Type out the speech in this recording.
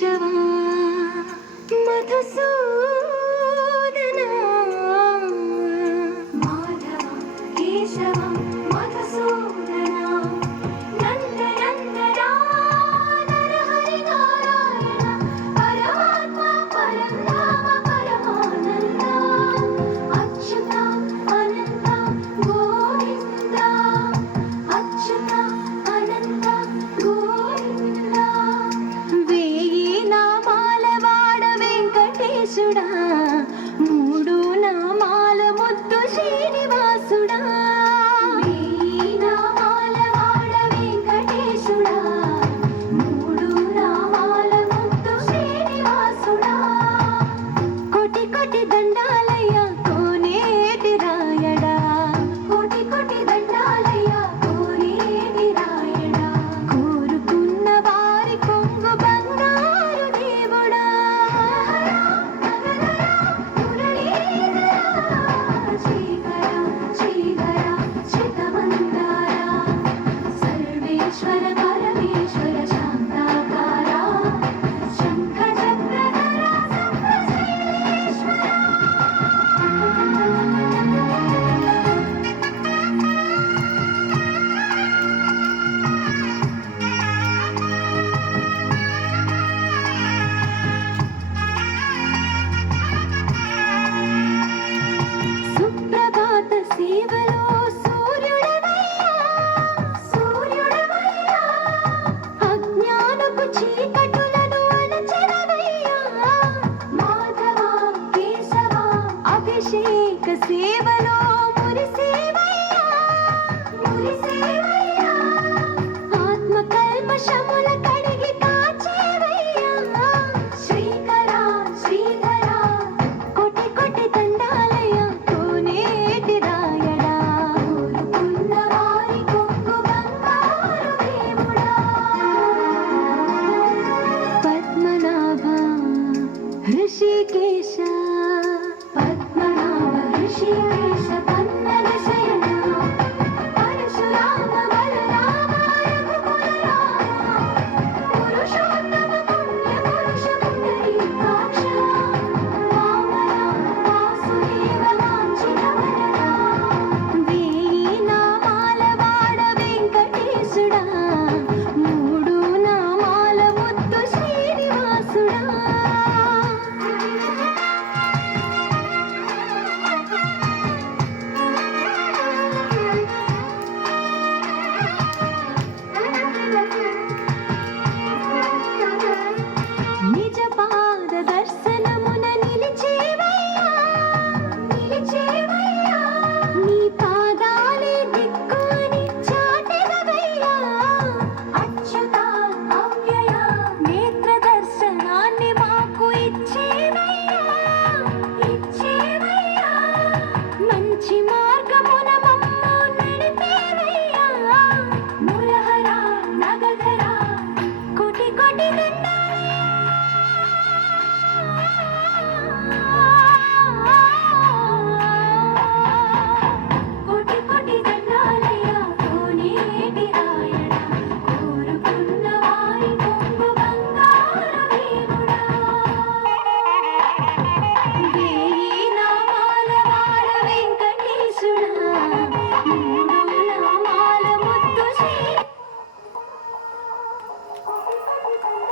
కేశవ మధుసూదన మాధవ కేశవ మధుసూదన నందనందన నరహరి నారాయణ పరమాత్మ పరంధామ పరమానంద అచ్యుత అనంత గోవింద అచ్యుత అనంత గోవింద వేయి నామాల వాడ వెంకటేశుడా మూడు నామాల ముద్దు శ్రీనివాసుడా వేయి నామాల వాడ వెంకటేశుడా మూడు నామాల ముద్దు శ్రీనివాసుడా కోటి కోటి దండాలయ్య కోనేటి రాయడా కోటి కోటి దండాలయ్య కోనేటి రాయడా కోరుకున్న వారి కొంగు బంగారు దేవుడా మురళీధర శ్రీకర శ్రీకర శ్రీతమందార సర్వేశ్వర పరమేశ్వర శాంతాకార శంఖ చక్రధర సంప్రసేశ్వర సుప్రభాత సేవలో సూర్యుడవయ్యా సూర్యుడవయ్యా అజ్ఞానపు చీకటులను అణచెదవయ్యా మాధవ కేశవ అభిషేక సేవలో మురిసేవయ్యా మురిసేవయ్యా ఆత్మ కల్మషముల